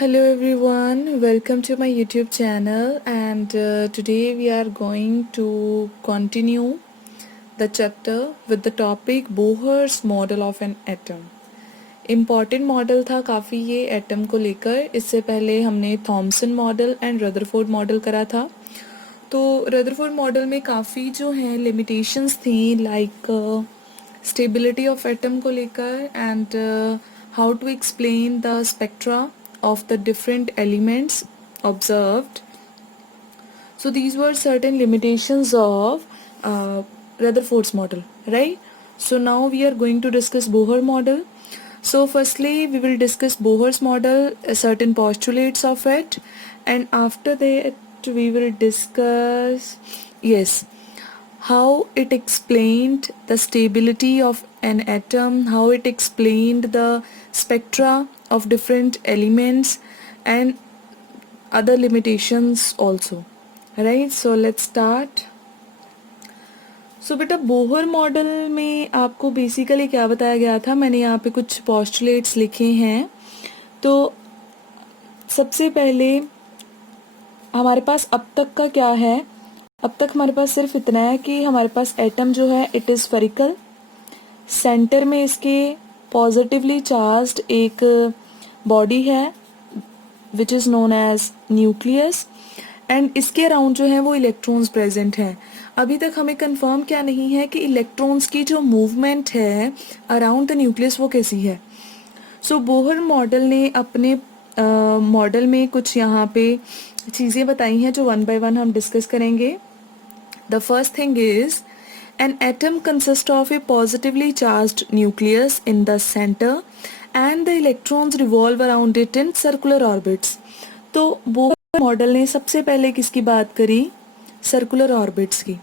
Hello everyone, welcome to my YouTube channel and today we are going to continue the chapter with the topic Bohr's model of an atom. Important model था काफ़ी ये atom को लेकर. इससे पहले हमने Thompson model and Rutherford model करा था. तो रदरफोर्ड मॉडल में काफ़ी जो हैं लिमिटेशंस थी लाइक स्टेबिलिटी ऑफ एटम को लेकर and how to explain the spectra of the different elements observed. So these were certain limitations of Rutherford's model, right? So now we are going to discuss Bohr model. So firstly we will discuss Bohr's model, certain postulates of it, and after that we will discuss how it explained the stability of an atom, how it explained the spectra of different elements and other limitations also, right? So let's start. So बेटा Bohr model में आपको basically क्या बताया गया था, मैंने यहाँ पे कुछ पोस्टुलेट्स लिखे हैं. तो सबसे पहले हमारे पास अब तक का क्या है, अब तक हमारे पास सिर्फ इतना है कि हमारे पास एटम जो है इट इज़ स्फेरिकल, सेंटर में इसके पॉजिटिवली चार्ज्ड एक बॉडी है which is known as nucleus and इसके अराउंड जो है वो इलेक्ट्रॉन्स प्रेजेंट हैं. अभी तक हमें कंफर्म क्या नहीं है कि इलेक्ट्रॉन्स की जो मूवमेंट है अराउंड द न्यूक्लियस वो कैसी है. सो बोहर मॉडल ने अपने मॉडल में कुछ यहाँ पे चीज़ें बताई हैं जो वन बाय वन हम डिस्कस करेंगे. The first thing is an atom consists of a positively charged nucleus in the center and the electrons revolve around it in circular orbits. तो बोहर मॉडल ने सबसे पहले किसकी बात करी, सर्कुलर ऑर्बिट्स की.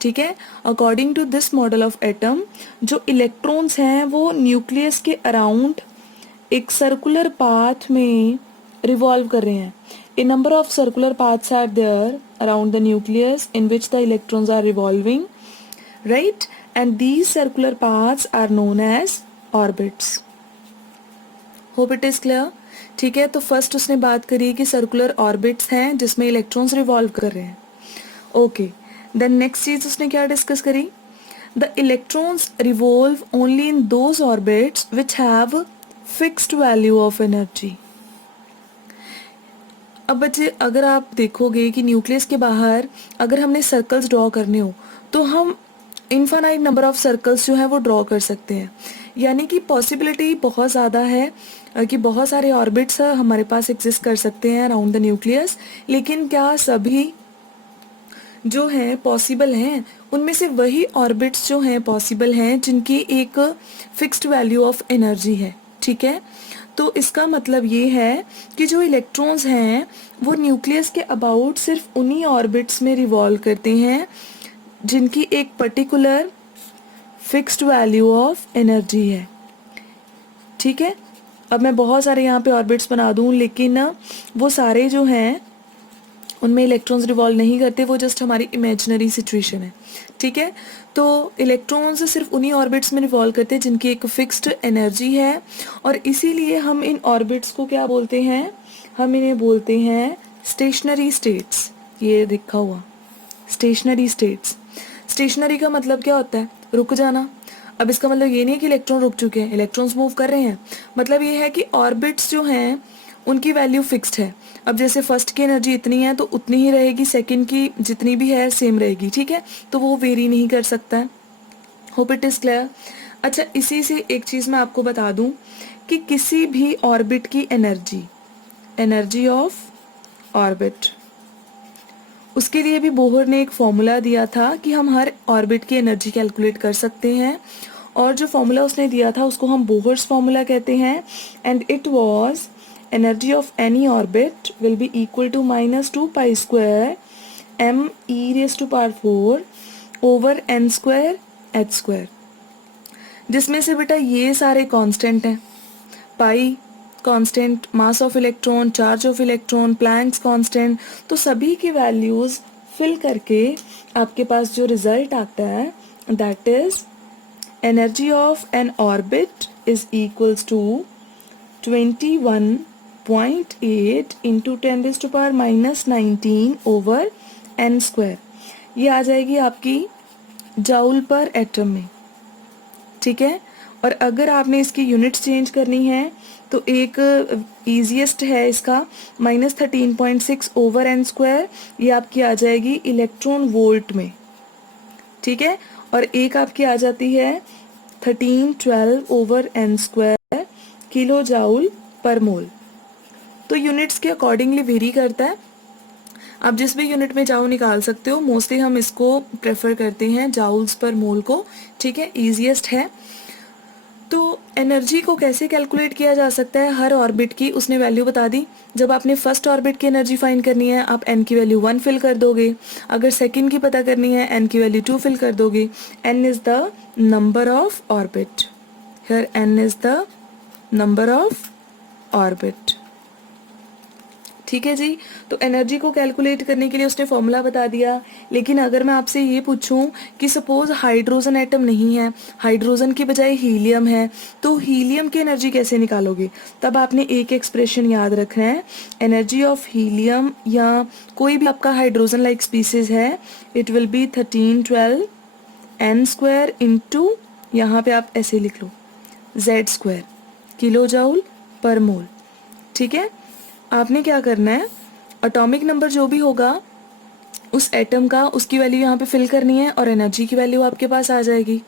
ठीक है, according to this model of atom जो इलेक्ट्रॉन्स हैं वो न्यूक्लियस के अराउंड एक सर्कुलर पाथ में रिवॉल्व कर रहे हैं. A number of circular paths are there around the nucleus in which the electrons are revolving, right? And these circular paths are known as orbits. Hope it is clear. ठीक है, तो first उसने बात करी कि सर्कुलर ऑर्बिट्स हैं जिसमें electrons revolve कर रहे हैं. ओके, देन नेक्स्ट चीज उसने क्या डिस्कस करी, the electrons revolve only in those orbits which have fixed value of energy. अब बच्चे अगर आप देखोगे कि न्यूक्लियस के बाहर अगर हमने सर्कल्स ड्रॉ करने हो तो हम इनफाइनाइट नंबर ऑफ सर्कल्स जो है वो ड्रॉ कर सकते हैं. यानी कि पॉसिबिलिटी बहुत ज़्यादा है कि बहुत सारे ऑर्बिट्स हमारे पास एग्जिस्ट कर सकते हैं अराउंड द न्यूक्लियस. लेकिन क्या सभी जो हैं पॉसिबल हैं, उनमें से वही ऑर्बिट्स जो हैं पॉसिबल हैं जिनकी एक फिक्स्ड वैल्यू ऑफ एनर्जी है. ठीक है, तो इसका मतलब ये है कि जो इलेक्ट्रॉन्स हैं वो न्यूक्लियस के अबाउट सिर्फ उन्हीं ऑर्बिट्स में रिवॉल्व करते हैं जिनकी एक particular fixed value of energy है. ठीक है, अब मैं बहुत सारे यहाँ पे ऑर्बिट्स बना दूँ लेकिन वो सारे जो हैं उनमें इलेक्ट्रॉन्स रिवॉल्व नहीं करते, वो जस्ट हमारी इमेजिनरी सिचुएशन है. ठीक है, तो इलेक्ट्रॉन्स सिर्फ उन्हीं ऑर्बिट्स में रिवॉल्व करते हैं जिनकी एक फिक्स्ड एनर्जी है और इसीलिए हम इन ऑर्बिट्स को क्या बोलते हैं, हम इन्हें बोलते हैं स्टेशनरी स्टेट्स. ये लिखा हुआ स्टेशनरी स्टेट्स. स्टेशनरी का मतलब क्या होता है, रुक जाना. अब इसका मतलब ये नहीं है कि इलेक्ट्रॉन रुक चुके हैं, इलेक्ट्रॉन्स मूव कर रहे हैं. मतलब ये है कि ऑर्बिट्स जो हैं उनकी वैल्यू फिक्स्ड है. अब जैसे फर्स्ट की एनर्जी इतनी है तो उतनी ही रहेगी, सेकंड की जितनी भी है सेम रहेगी. ठीक है, तो वो वेरी नहीं कर सकता है. Hope it is clear. अच्छा, इसी से एक चीज़ मैं आपको बता दूं कि किसी भी ऑर्बिट की एनर्जी ऑफ ऑर्बिट, उसके लिए भी बोहर ने एक फॉर्मूला दिया था कि हम हर ऑर्बिट की एनर्जी कैलकुलेट कर सकते हैं. और जो फॉर्मूला उसने दिया था उसको हम बोहर्स फॉर्मूला कहते हैं. And it was energy of any orbit will be equal to minus 2 pi square m e raised to power 4 over n square h square, जिसमें से बेटा ये सारे कांस्टेंट हैं. पाई constant, mass of electron, charge of electron, Planck's constant, तो सभी की values fill करके आपके पास जो रिजल्ट आता है that is energy of an orbit is equals to 21 0.8 into 10⁻⁻19 over n square, ये आ जाएगी आपकी जाउल पर एटम में, ठीक है। और अगर आपने इसकी यूनिट्स चेंज करनी है तो एक ईजीएस्ट है इसका -13.6 ओवर n स्क्वायर, ये आपकी आ जाएगी इलेक्ट्रॉन वोल्ट में, ठीक है। और एक आपकी आ जाती है 1312 over n square kilojoule per mole. तो यूनिट्स के अकॉर्डिंगली वेरी करता है, आप जिस भी यूनिट में जाओ निकाल सकते हो, मोस्टली हम इसको प्रेफर करते हैं जाउल्स पर मोल को, ठीक है, ईजीएस्ट है। तो एनर्जी को कैसे कैलकुलेट किया जा सकता है, हर ऑर्बिट की उसने वैल्यू बता दी। जब आपने फर्स्ट ऑर्बिट की एनर्जी फाइंड करनी है आप n की वैल्यू 1 फिल कर दोगे, अगर सेकंड की पता करनी है n की वैल्यू 2 फिल कर दोगे। n is the number of orbit, here n is the number of orbit, ठीक है जी। तो एनर्जी को कैलकुलेट करने के लिए उसने फॉर्मूला बता दिया। लेकिन अगर मैं आपसे ये पूछूं कि सपोज हाइड्रोजन एटम नहीं है, हाइड्रोजन की बजाय हीलियम है, तो हीलियम की एनर्जी कैसे निकालोगे? तब आपने एक एक्सप्रेशन याद रखना है, एनर्जी ऑफ हीलियम या कोई भी आपका हाइड्रोजन लाइक स्पीसीज है, it will be 1312 n square into, यहाँ पे आप ऐसे लिख लो z square kilojoule per mole, ठीक है। आपने क्या करना है, एटॉमिक नंबर जो भी होगा उस एटम का, उसकी वैल्यू यहाँ पे फिल करनी है और एनर्जी की वैल्यू आपके पास आ जाएगी।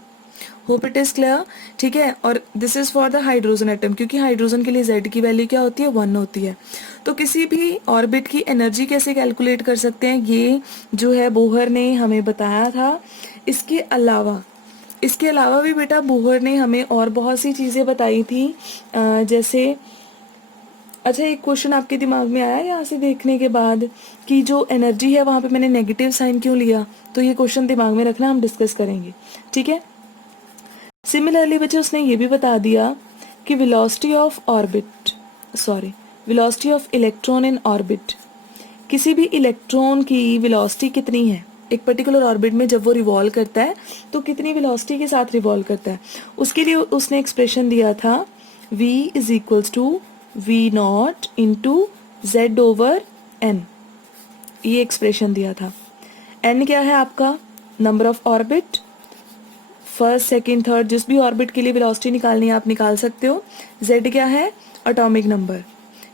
होप इट इज क्लियर, ठीक है। और this is for the hydrogen atom, क्योंकि हाइड्रोजन के लिए z की वैल्यू क्या होती है, 1 होती है। तो किसी भी ऑर्बिट की एनर्जी कैसे कैलकुलेट कर सकते हैं, ये जो है बोहर ने हमें बताया था। इसके अलावा भी बेटा बोहर ने हमें और बहुत सी चीज़ें बताई थी, जैसे अच्छा एक क्वेश्चन आपके दिमाग में आया यहाँ से देखने के बाद कि जो एनर्जी है वहाँ पे मैंने नेगेटिव साइन क्यों लिया, तो ये क्वेश्चन दिमाग में रखना, हम डिस्कस करेंगे, ठीक है। सिमिलरली बच्चे उसने ये भी बता दिया कि velocity of electron in orbit, किसी भी इलेक्ट्रॉन की वेलोसिटी कितनी है एक पर्टिकुलर ऑर्बिट में, जब वो रिवॉल्व करता है तो कितनी वेलोसिटी के साथ रिवॉल्व करता है, उसके लिए उसने एक्सप्रेशन दिया था v is equals to v0 into z over n, ये एक्सप्रेशन दिया था। n क्या है आपका, number of orbit, first second third जिस भी ऑर्बिट के लिए वेलोसिटी निकालनी है आप निकाल सकते हो। z क्या है, एटॉमिक नंबर,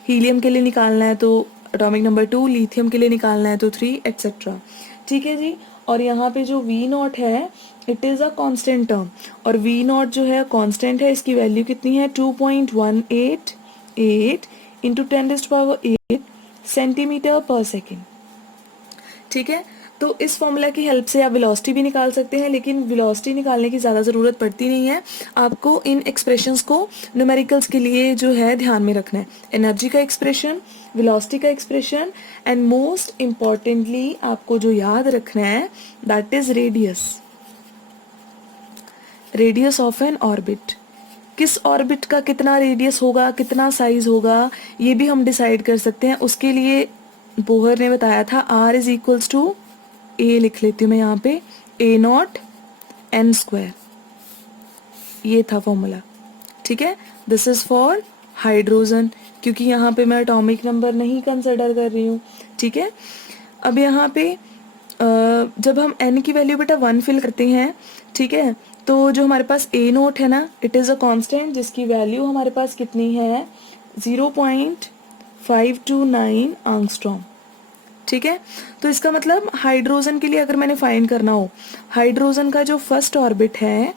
हीलियम के लिए निकालना है तो एटॉमिक नंबर 2, लिथियम के लिए निकालना है तो 3 एटसेट्रा, ठीक है जी। और यहाँ पे जो v0 है it is a constant term, और v0 जो है कांस्टेंट है, इसकी वैल्यू कितनी है 2.188 इंटू 10⁸ सेंटीमीटर पर सेकेंड, ठीक है। तो इस फॉर्मूला की हेल्प से आप वेलोसिटी भी निकाल सकते हैं, लेकिन वेलोसिटी निकालने की ज़्यादा ज़रूरत पड़ती नहीं है, आपको इन एक्सप्रेशंस को न्यूमेरिकल्स के लिए जो है ध्यान में रखना है, एनर्जी का एक्सप्रेशन, वेलोसिटी का एक्सप्रेशन, एंड मोस्ट इम्पॉर्टेंटली आपको जो याद रखना है that is radius of an orbit. किस ऑर्बिट का कितना रेडियस होगा, कितना साइज होगा, ये भी हम डिसाइड कर सकते हैं। उसके लिए बोहर ने बताया था r is equals to a, लिख लेती हूँ मैं यहाँ पे a0 n स्क्वायर, ये था फॉर्मूला, ठीक है। दिस इज फॉर हाइड्रोजन, क्योंकि यहाँ पे मैं एटॉमिक नंबर नहीं कंसिडर कर रही हूँ, ठीक है। अब यहाँ पे जब हम n की वैल्यू बेटा 1 फिल करते हैं, ठीक है, तो जो हमारे पास a0 है ना, इट इज़ अ कांस्टेंट जिसकी वैल्यू हमारे पास कितनी है 0.529 आंगस्ट्रॉम, ठीक है। तो इसका मतलब हाइड्रोजन के लिए अगर मैंने फाइंड करना हो, हाइड्रोजन का जो फर्स्ट ऑर्बिट है,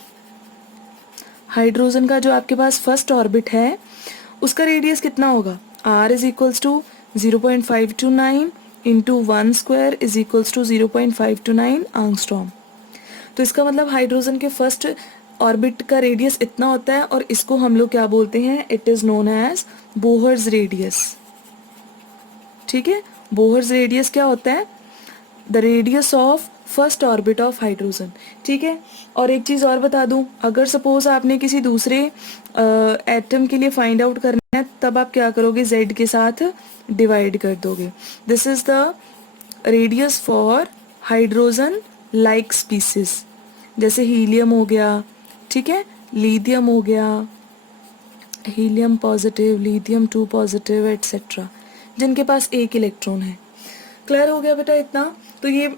हाइड्रोजन का जो आपके पास फर्स्ट ऑर्बिट है उसका रेडियस कितना होगा, r is equals to 0.529 into 1 square is equals to 0.529 angstrom. तो इसका मतलब हाइड्रोजन के फर्स्ट ऑर्बिट का रेडियस इतना होता है, और इसको हम लोग क्या बोलते हैं, it is known as Bohr's radius, ठीक है। बोहर्स रेडियस क्या होता है, the radius of first orbit of hydrogen, ठीक है। और एक चीज़ और बता दूं, अगर सपोज आपने किसी दूसरे एटम के लिए फाइंड आउट करना है तब आप क्या करोगे, z के साथ डिवाइड कर दोगे। This is the radius for hydrogen like species, जैसे हीलियम हो गया, ठीक है, लिथियम हो गया, helium positive, lithium 2 positive etcetera, जिनके पास एक इलेक्ट्रॉन है। क्लियर हो गया बेटा इतना? तो ये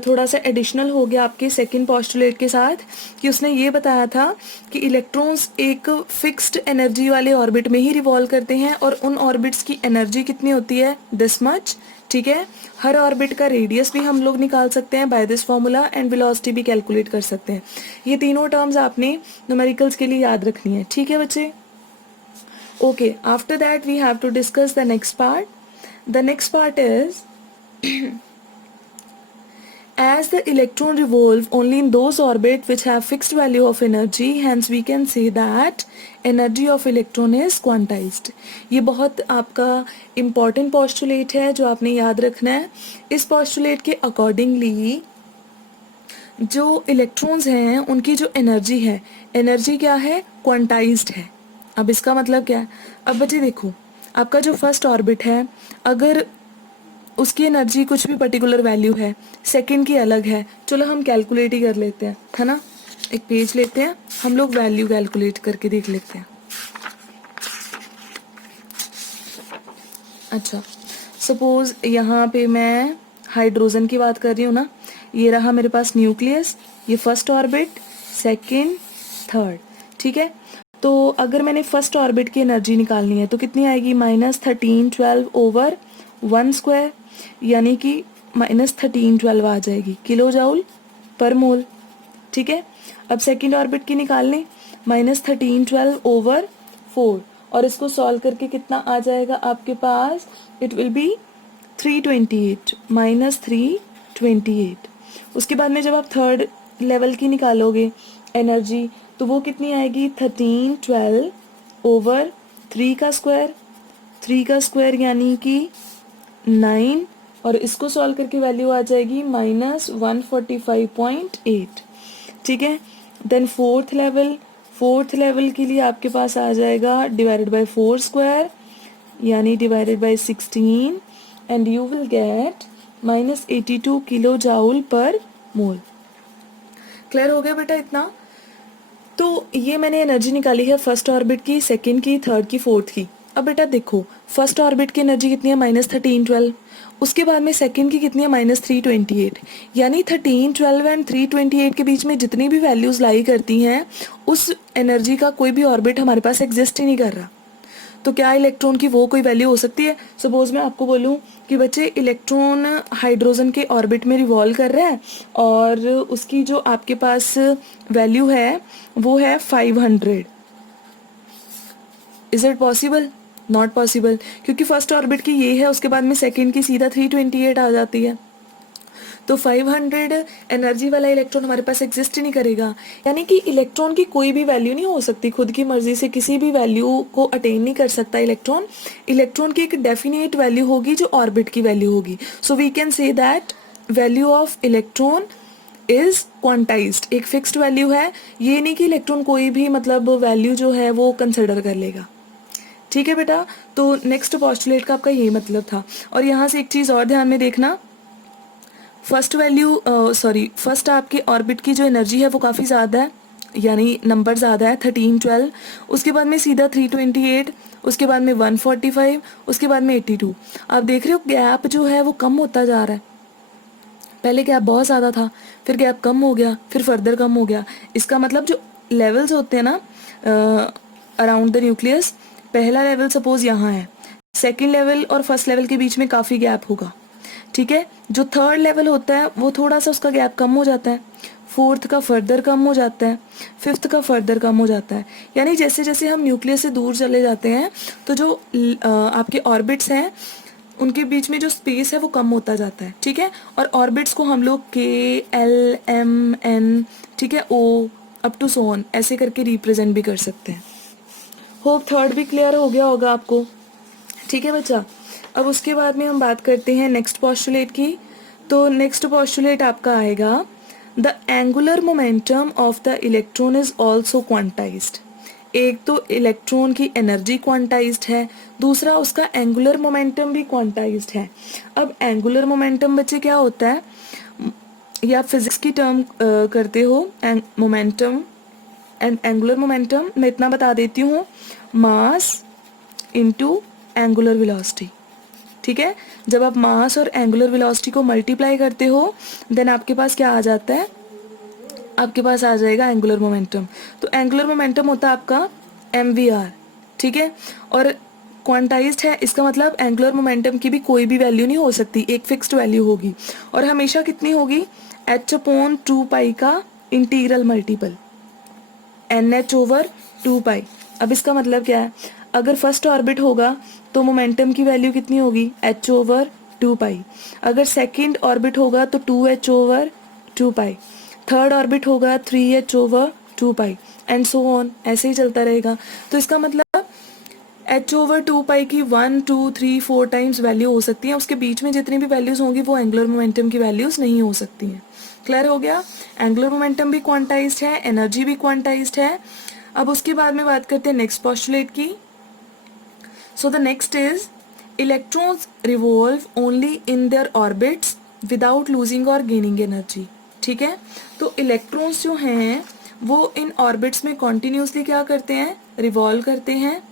थोड़ा सा एडिशनल हो गया आपके सेकंड पोस्टुलेट के साथ, कि उसने ये बताया था कि इलेक्ट्रॉन्स एक फिक्स्ड एनर्जी वाले ऑर्बिट में ही रिवॉल्व करते हैं और उन ऑर्बिट्स की एनर्जी कितनी होती है, दिस मच। ठीक है, हर ऑर्बिट का रेडियस भी हम लोग निकाल सकते हैं by this formula and velocity भी कैलकुलेट कर सकते हैं। ये तीनों टर्म्स आपने न्यूमेरिकल्स के लिए याद रखनी है। ठीक है बच्चे? Okay, after that we have to discuss the next part. The next part is as the electron revolve only in those orbits which have fixed value of energy, hence we can say that energy of electron is quantized. ये बहुत आपका important postulate है जो आपने याद रखना है। इस postulate के accordingly जो इलेक्ट्रॉन्स हैं उनकी जो एनर्जी है, एनर्जी क्या है, क्वांटाइज्ड है। अब इसका मतलब क्या है? अब बच्चे देखो, आपका जो फर्स्ट ऑर्बिट है, अगर उसकी एनर्जी कुछ भी पर्टिकुलर वैल्यू है, सेकंड की अलग है, चलो हम कैलकुलेट ही कर लेते हैं, है ना। एक पेज लेते हैं, हम लोग वैल्यू कैलकुलेट करके देख लेते हैं। अच्छा, सपोज यहाँ पे मैं हाइड्रोजन की बात कर रही हूँ ना, ये रहा मेरे पास न्यूक्लियस, ये फर्स्ट ऑर्बिट, सेकंड, थर्ड। ठीक है, तो अगर मैंने फर्स्ट ऑर्बिट की एनर्जी निकालनी है तो कितनी आएगी, -1312 ओवर 1 स्क्वायर, यानी कि -1312 आ जाएगी किलो जाउल पर मोल। ठीक है, अब सेकंड ऑर्बिट की निकालने, -1312 ओवर 4, और इसको सॉल्व करके कितना आ जाएगा आपके पास, इट विल बी 328 -328। उसके बाद में जब आप थर्ड लेवल की निकालोगे एनर्जी, तो वो कितनी आएगी, 1312 ओवर 3 का स्क्वायर, 3 का स्क्वायर यानी कि 9, और इसको सॉल्व करके वैल्यू आ जाएगी -145.8। ठीक है, देन फोर्थ लेवल के लिए आपके पास आ जाएगा डिवाइडेड बाय 4 स्क्वायर यानी divided by 16, and you will get -82 kilo joule per mole. Clear हो गया बेटा इतना? तो ये मैंने एनर्जी निकाली है फर्स्ट ऑर्बिट की, सेकंड की, थर्ड की, फोर्थ की। अब बेटा देखो, फर्स्ट ऑर्बिट की एनर्जी कितनी है, -1312, उसके बाद में सेकंड की कितनी है, -328, यानी 1312 एंड 328 के बीच में जितनी भी वैल्यूज लाई करती हैं, उस एनर्जी का कोई भी ऑर्बिट हमारे पास एग्जिस्ट ही नहीं कर रहा। तो क्या इलेक्ट्रॉन की वो कोई वैल्यू हो सकती है? सपोज मैं आपको बोलूं कि बच्चे इलेक्ट्रॉन हाइड्रोजन के ऑर्बिट में रिवॉल्व कर रहा है और उसकी जो आपके पास वैल्यू है वो है 500, is it possible? Not possible, क्योंकि फर्स्ट ऑर्बिट की ये है, उसके बाद में सेकंड की सीधा 328 आ जाती है। तो 500 एनर्जी वाला इलेक्ट्रॉन हमारे पास एग्जिस्ट ही नहीं करेगा, यानी कि इलेक्ट्रॉन की कोई भी वैल्यू नहीं हो सकती, खुद की मर्जी से किसी भी वैल्यू को अटेन नहीं कर सकता इलेक्ट्रॉन। इलेक्ट्रॉन की एक डेफिनेट वैल्यू होगी जो ऑर्बिट की वैल्यू होगी। So we can say that value of electron is quantised, एक फिक्स्ड वैल्यू है, ये नहीं कि इलेक्ट्रॉन कोई भी मतलब वैल्यू जो है वो कंसिडर कर लेगा। ठीक है बेटा, तो नेक्स्ट पोस्टुलेट का आपका यही मतलब था। और यहाँ से एक चीज़ और ध्यान में देखना, फर्स्ट आपके ऑर्बिट की जो एनर्जी है वो काफ़ी ज़्यादा है, यानी नंबर ज़्यादा है 1312, उसके बाद में सीधा 328, उसके बाद में 145, उसके बाद में 82। आप देख रहे हो गैप जो है वो कम होता जा रहा है, पहले गैप बहुत ज़्यादा था, फिर गैप कम हो गया, फिर फर्दर कम हो गया। इसका मतलब जो लेवल्स होते हैं ना अराउंड द न्यूक्लियस, पहला लेवल सपोज यहाँ है, सेकेंड लेवल और फर्स्ट लेवल के बीच में काफ़ी गैप होगा। ठीक है, जो थर्ड लेवल होता है वो थोड़ा सा उसका गैप कम हो जाता है, फोर्थ का फर्दर कम हो जाता है, फिफ्थ का फर्दर कम हो जाता है। यानी जैसे जैसे हम न्यूक्लियस से दूर चले जाते हैं तो जो आपके ऑर्बिट्स हैं उनके बीच में जो स्पेस है वो कम होता जाता है। ठीक है, और ऑर्बिट्स को हम लोग KLMN, ठीक है, O up to so on ऐसे करके रिप्रेजेंट भी कर सकते हैं। होप थर्ड भी क्लियर हो गया होगा आपको। ठीक है बच्चा, अब उसके बाद में हम बात करते हैं नेक्स्ट पोस्टुलेट की। तो नेक्स्ट पोस्टुलेट आपका आएगा, the angular momentum of the electron is also quantized. एक तो इलेक्ट्रॉन की एनर्जी क्वांटाइज्ड है, दूसरा उसका एंगुलर मोमेंटम भी क्वांटाइज्ड है। अब एंगुलर मोमेंटम बच्चे क्या होता है, या फिजिक्स की टर्म करते हो मोमेंटम, एंड एंगुलर मोमेंटम मैं इतना बता देती हूँ, मास इनटू एंगुलर वेलोसिटी। ठीक है, जब आप मास और एंगुलर वेलोसिटी को मल्टीप्लाई करते हो देन आपके पास क्या आ जाता है, आपके पास आ जाएगा एंगुलर मोमेंटम। तो एंगुलर मोमेंटम होता है आपका mvr। ठीक है, और क्वांटाइज्ड है, इसका मतलब एंगुलर मोमेंटम की भी कोई भी वैल्यू नहीं हो सकती, एक फिक्स्ड वैल्यू होगी और हमेशा कितनी होगी, h/2 का इंटीग्रल मल्टीपल NH/2 अब इसका मतलब क्या है, अगर फर्स्ट ऑर्बिट होगा तो मोमेंटम की वैल्यू कितनी होगी, h/2। अगर सेकंड ऑर्बिट होगा तो 2h/2, थर्ड ऑर्बिट होगा 3h/2 एंड सो ऑन, ऐसे ही चलता रहेगा। तो इसका मतलब h/2 की 1 2 3 4 टाइम्स वैल्यू हो सकती है, उसके बीच में जितनी भी वैल्यूज होंगी वो एंगुलर मोमेंटम की वैल्यूज नहीं हो सकती हैं। क्लियर हो गया, एंगुलर मोमेंटम भी क्वांटाइज्ड है, एनर्जी भी क्वांटाइज्ड है। अब उसके बाद में बात करते हैं नेक्स्ट पोस्टुलेट की। So the next is electrons revolve only in their orbits without losing और गेनिंग एनर्जी। ठीक है, तो इलेक्ट्रॉन्स जो हैं वो इन ऑर्बिट्स में कॉन्टिन्यूसली क्या करते हैं, रिवॉल्व करते हैं,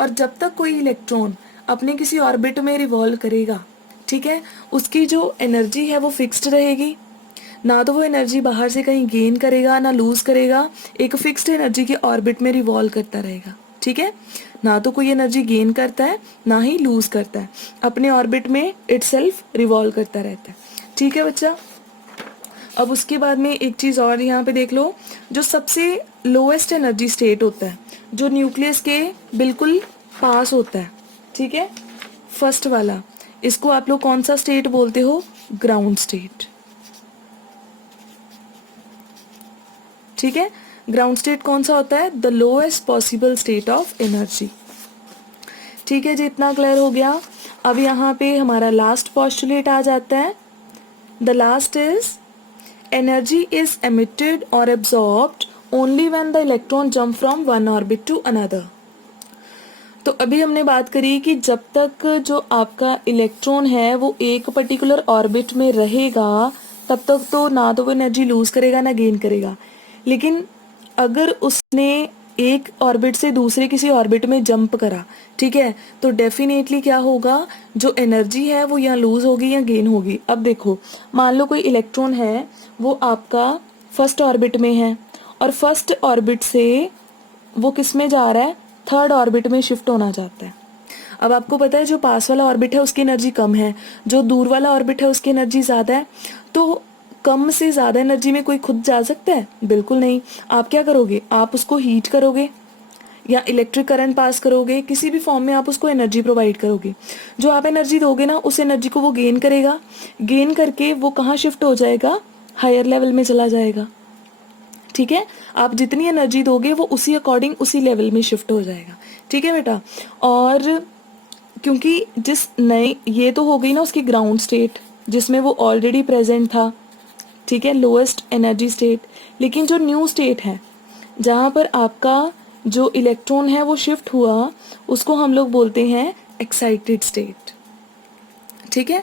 और जब तक कोई इलेक्ट्रॉन अपने किसी ऑर्बिट में रिवॉल्व करेगा, ठीक है, उसकी जो एनर्जी है वो फिक्स्ड रहेगी, ना तो वो एनर्जी बाहर से कहीं गेन करेगा ना लूज करेगा, एक फिक्स्ड एनर्जी के ऑर्बिट में रिवॉल्व करता रहेगा। ठीक है, ना तो कोई एनर्जी गेन करता है ना ही लूज करता है, अपने ऑर्बिट में इटसेल्फ रिवॉल्व करता रहता है। ठीक है बच्चा, अब उसके बाद में एक चीज़ और यहाँ पे देख लो, जो सबसे लोएस्ट एनर्जी स्टेट होता है, जो न्यूक्लियस के बिल्कुल पास होता है, ठीक है, फर्स्ट वाला, इसको आप लोग कौन सा स्टेट बोलते हो, ग्राउंड स्टेट। ठीक है, ग्राउंड स्टेट कौन सा होता है, the lowest possible state of energy. ठीक है जी, इतना क्लियर हो गया। अब यहाँ पे हमारा लास्ट पोस्टुलेट आ जाता है, the last is energy is emitted or absorbed only when the electron jump from one orbit to another। तो अभी हमने बात करी कि जब तक जो आपका इलेक्ट्रॉन है वो एक पर्टिकुलर ऑर्बिट में रहेगा तब तक तो ना तो वो एनर्जी लूज करेगा ना गेन करेगा, लेकिन अगर उसने एक ऑर्बिट से दूसरे किसी ऑर्बिट में जंप करा, ठीक है, तो डेफिनेटली क्या होगा, जो एनर्जी है वो या लूज होगी या गेन होगी। अब देखो, मान लो कोई इलेक्ट्रॉन है वो आपका फर्स्ट ऑर्बिट में है और फर्स्ट ऑर्बिट से वो किस में जा रहा है, थर्ड ऑर्बिट में शिफ्ट होना चाहता है। अब आपको पता है जो पास वाला ऑर्बिट है उसकी एनर्जी कम है, जो दूर वाला ऑर्बिट है उसकी एनर्जी ज़्यादा है, तो कम से ज़्यादा एनर्जी में कोई खुद जा सकता है, बिल्कुल नहीं। आप क्या करोगे, आप उसको हीट करोगे या इलेक्ट्रिक करंट पास करोगे, किसी भी फॉर्म में आप उसको एनर्जी प्रोवाइड करोगे। जो आप एनर्जी दोगे ना उस एनर्जी को वो गेन करेगा, गेन करके वो कहाँ शिफ्ट हो जाएगा, हायर लेवल में चला जाएगा। ठीक है, आप जितनी एनर्जी दोगे वो उसी अकॉर्डिंग उसी लेवल में शिफ्ट हो जाएगा। ठीक है बेटा, और क्योंकि जिस नए, ये तो हो गई ना उसकी ग्राउंड स्टेट जिसमें वो ऑलरेडी प्रेजेंट था, ठीक है, लोएस्ट एनर्जी स्टेट। लेकिन जो न्यू स्टेट है जहाँ पर आपका जो इलेक्ट्रॉन है वो शिफ्ट हुआ, उसको हम लोग बोलते हैं एक्साइटेड स्टेट। ठीक है,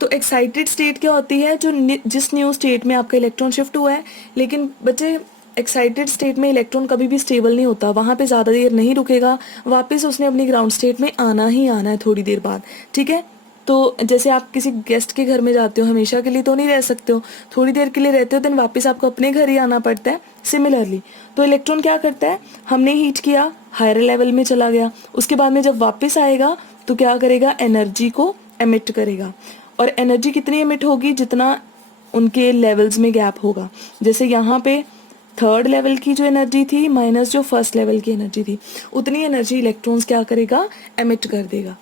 तो एक्साइटेड स्टेट क्या होती है, जो जिस न्यू स्टेट में आपका इलेक्ट्रॉन शिफ्ट हुआ है। लेकिन बच्चे एक्साइटेड स्टेट में इलेक्ट्रॉन कभी भी स्टेबल नहीं होता, वहाँ पे ज़्यादा देर नहीं रुकेगा, वापस उसने अपनी ग्राउंड स्टेट में आना ही आना है थोड़ी देर बाद। ठीक है, तो जैसे आप किसी गेस्ट के घर में जाते हो, हमेशा के लिए तो नहीं रह सकते हो, थोड़ी देर के लिए रहते हो, देन वापस आपको अपने घर ही आना पड़ता है। सिमिलरली तो इलेक्ट्रॉन क्या करता है, हमने हीट किया, हायर लेवल में चला गया, उसके बाद में जब वापस आएगा तो क्या करेगा, एनर्जी को एमिट करेगा। और एनर्जी कितनी एमिट होगी, जितना उनके लेवल्स में गैप होगा। जैसे यहाँ पे थर्ड लेवल की जो एनर्जी थी माइनस जो फर्स्ट लेवल की एनर्जी थी, उतनी एनर्जी इलेक्ट्रॉन्स क्या करेगा, एमिट कर देगा।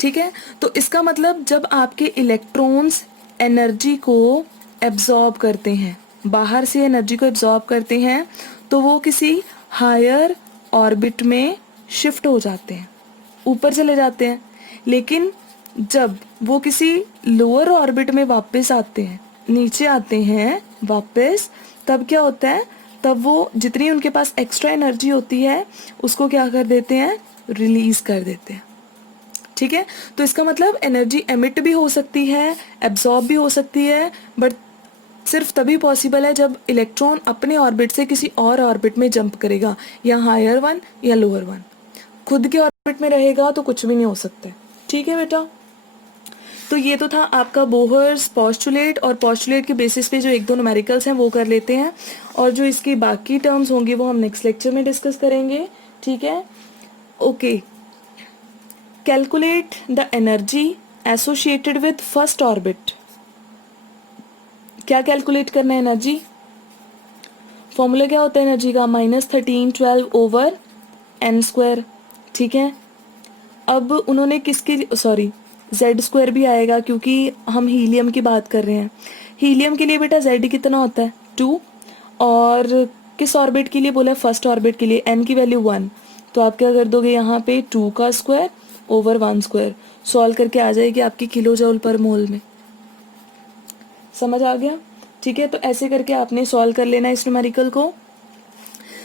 ठीक है, तो इसका मतलब जब आपके इलेक्ट्रॉन्स एनर्जी को एब्जॉर्ब करते हैं, बाहर से एनर्जी को एब्जॉर्ब करते हैं, तो वो किसी हायर ऑर्बिट में शिफ्ट हो जाते हैं, ऊपर चले जाते हैं। लेकिन जब वो किसी लोअर ऑर्बिट में वापस आते हैं, नीचे आते हैं वापस, तब क्या होता है, तब वो जितनी उनके पास एक्स्ट्रा एनर्जी होती है उसको क्या कर देते हैं, रिलीज कर देते हैं। ठीक है, तो इसका मतलब एनर्जी एमिट भी हो सकती है, एब्जॉर्ब भी हो सकती है, बट सिर्फ तभी पॉसिबल है जब इलेक्ट्रॉन अपने ऑर्बिट से किसी और ऑर्बिट में जंप करेगा, या हायर वन या लोअर वन। खुद के ऑर्बिट में रहेगा तो कुछ भी नहीं हो सकता है। ठीक है बेटा, तो ये तो था आपका बोहर्स पॉस्टुलेट, और पॉस्टुलेट के बेसिस पे जो एक दो न्यूमेरिकल्स हैं वो कर लेते हैं, और जो इसकी बाकी टर्म्स होंगी वो हम नेक्स्ट लेक्चर में डिस्कस करेंगे। ठीक है, okay. Calculate the energy associated with first orbit. क्या कैलकुलेट करना है एनर्जी? फॉर्मूला क्या होता है एनर्जी का? -1312/n²। ठीक है, अब उन्होंने किसकी, सॉरी z² भी आएगा क्योंकि हम हीलियम की बात कर रहे हैं। हीलियम के लिए बेटा z कितना होता है? 2। और किस ऑर्बिट के लिए बोला है? फर्स्ट ऑर्बिट के लिए। n की वैल्यू 1, तो आप क्या कर दोगे यहाँ पे 2² / 1²। सॉल्व करके आ जाएगी आपकी किलो जूल पर मोल में। समझ आ गया? ठीक है, तो ऐसे करके आपने सॉल्व कर लेना इस न्यूमेरिकल को।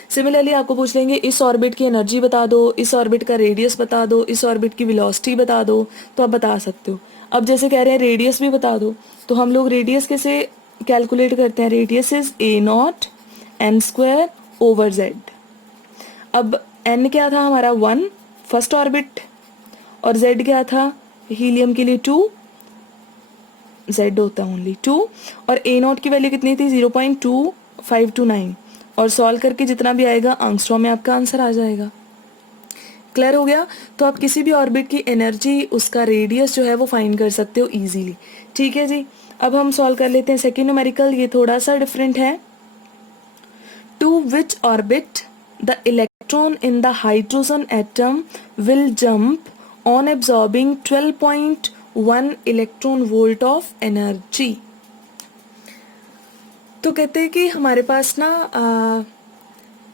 सिमिलरली आपको पूछ लेंगे इस ऑर्बिट की एनर्जी बता दो, इस ऑर्बिट का रेडियस बता दो, इस ऑर्बिट की वेलोसिटी बता दो, तो आप बता सकते हो। अब जैसे कह रहे हैं रेडियस भी बता दो, तो हम लोग रेडियस कैसे कैलकुलेट करते हैं? Radius is a0n²/z। अब n क्या था हमारा? 1 फर्स्ट ऑर्बिट, और z क्या था? हीलियम के लिए 2, z होता है ओनली 2, और a0 की वैल्यू कितनी थी? 0.2529, और सॉल्व करके जितना भी आएगा एंगस्ट्रॉम में आपका आंसर आ जाएगा। क्लियर हो गया? तो आप किसी भी ऑर्बिट की एनर्जी, उसका रेडियस जो है वो फाइंड कर सकते हो इजीली। ठीक है जी, अब हम सॉल्व कर लेते हैं सेकेंड न्यूमेरिकल। ये थोड़ा सा डिफरेंट है। To which orbit the electron in the hydrogen atom will jump on absorbing 12.1 electron volt of energy. तो कहते हैं कि हमारे पास ना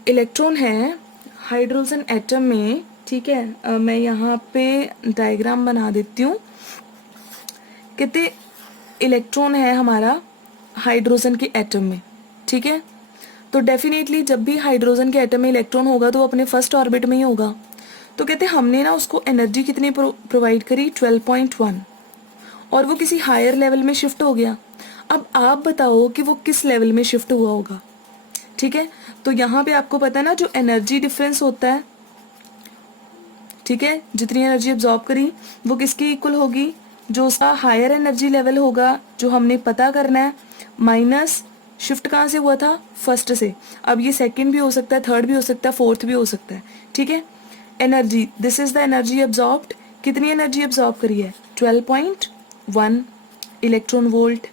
इलेक्ट्रॉन है हाइड्रोजन एटम में। ठीक है, मैं यहाँ पे डायग्राम बना देती हूँ। कहते इलेक्ट्रॉन है हमारा हाइड्रोजन के एटम में। ठीक है, तो डेफिनेटली जब भी हाइड्रोजन के एटम में इलेक्ट्रॉन होगा तो वो अपने फर्स्ट ऑर्बिट में ही होगा। तो कहते हमने ना उसको एनर्जी कितनी प्रोवाइड करी? 12.1, और वो किसी हायर लेवल में शिफ्ट हो गया। अब आप बताओ कि वो किस लेवल में शिफ्ट हुआ होगा। ठीक है, तो यहाँ पे आपको पता है ना जो एनर्जी डिफरेंस होता है, ठीक है, जितनी एनर्जी एब्जॉर्ब करी वो किसकी इक्वल होगी? जो उसका हायर एनर्जी लेवल होगा, जो हमने पता करना है, माइनस शिफ्ट कहाँ से हुआ था? फर्स्ट से। अब ये सेकंड भी हो सकता है, थर्ड भी हो सकता है, फोर्थ भी हो सकता है। ठीक है, energy, this is the energy absorbed. कितनी एनर्जी एब्जॉर्ब करी है? 12.1 इलेक्ट्रॉन वोल्ट।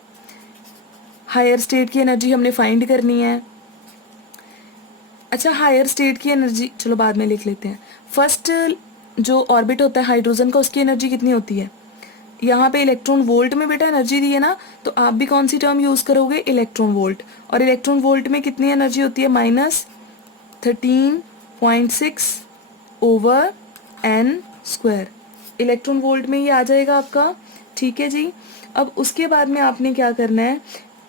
हायर स्टेट की एनर्जी हमने फाइंड करनी है। अच्छा, हायर स्टेट की एनर्जी चलो बाद में लिख लेते हैं। फर्स्ट जो ऑर्बिट होता है हाइड्रोजन का, उसकी एनर्जी कितनी होती है? यहाँ पे इलेक्ट्रॉन वोल्ट में बेटा एनर्जी दी है ना, तो आप भी कौन सी टर्म यूज करोगे? Electron volt. और इलेक्ट्रॉन वोल्ट में कितनी एनर्जी होती है? -13.6/n²। इलेक्ट्रॉन वोल्ट में ये आ जाएगा आपका। ठीक है जी, अब उसके बाद में आपने क्या करना है?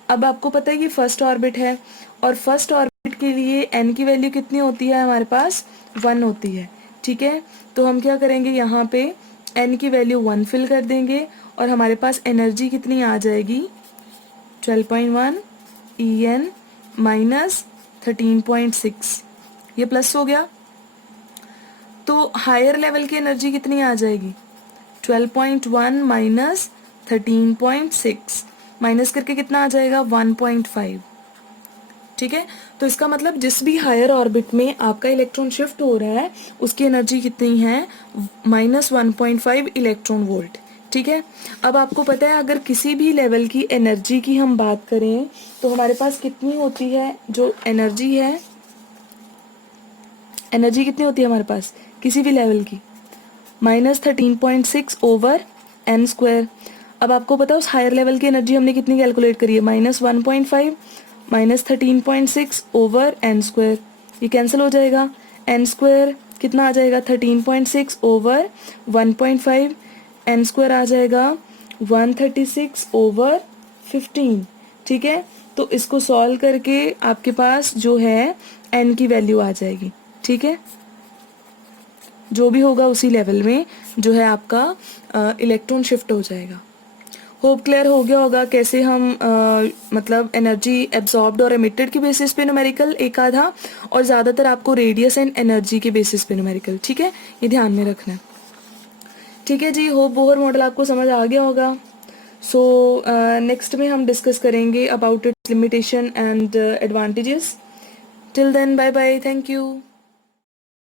अब आपको पता है कि फर्स्ट ऑर्बिट है, और फर्स्ट ऑर्बिट के लिए n की वैल्यू कितनी होती है हमारे पास? 1 होती है। ठीक है, तो हम क्या करेंगे? यहाँ पे n की वैल्यू 1 फिल कर देंगे, और हमारे पास एनर्जी कितनी आ जाएगी? 12.1 En -13.6, ये प्लस हो गया। तो हायर लेवल की एनर्जी कितनी आ जाएगी? 12.1 माइनस 13.6, माइनस करके कितना आ जाएगा? 1.5। ठीक है, तो इसका मतलब जिस भी हायर ऑर्बिट में आपका इलेक्ट्रॉन शिफ्ट हो रहा है उसकी एनर्जी कितनी है? -1.5 इलेक्ट्रॉन वोल्ट। ठीक है, अब आपको पता है अगर किसी भी लेवल की एनर्जी की हम बात करें तो हमारे पास कितनी होती है? जो एनर्जी है, एनर्जी कितनी होती है हमारे पास किसी भी लेवल की? -13.6/n²। अब आपको पता है उस हायर लेवल की एनर्जी हमने कितनी कैलकुलेट करी है? -1.5 -13.6/n²। ये कैंसिल हो जाएगा। n² कितना आ जाएगा? 13.6/1.5। n² आ जाएगा 136/15। ठीक है, तो इसको सॉल्व करके आपके पास जो है n की वैल्यू आ जाएगी। ठीक है, जो भी होगा उसी लेवल में जो है आपका इलेक्ट्रॉन शिफ्ट हो जाएगा। होप क्लियर हो गया होगा कैसे हम मतलब एनर्जी एब्जॉर्ब्ड और एमिटेड के बेसिस पे न्यूमेरिकल एक आधा, और ज़्यादातर आपको रेडियस एंड एनर्जी के बेसिस पे न्यूमेरिकल, ठीक है, ये ध्यान में रखना है। ठीक है जी, होप बोहर मॉडल आपको समझ आ गया होगा। सो नेक्स्ट में हम डिस्कस करेंगे about its limitation and advantages. Till then bye bye, thank you.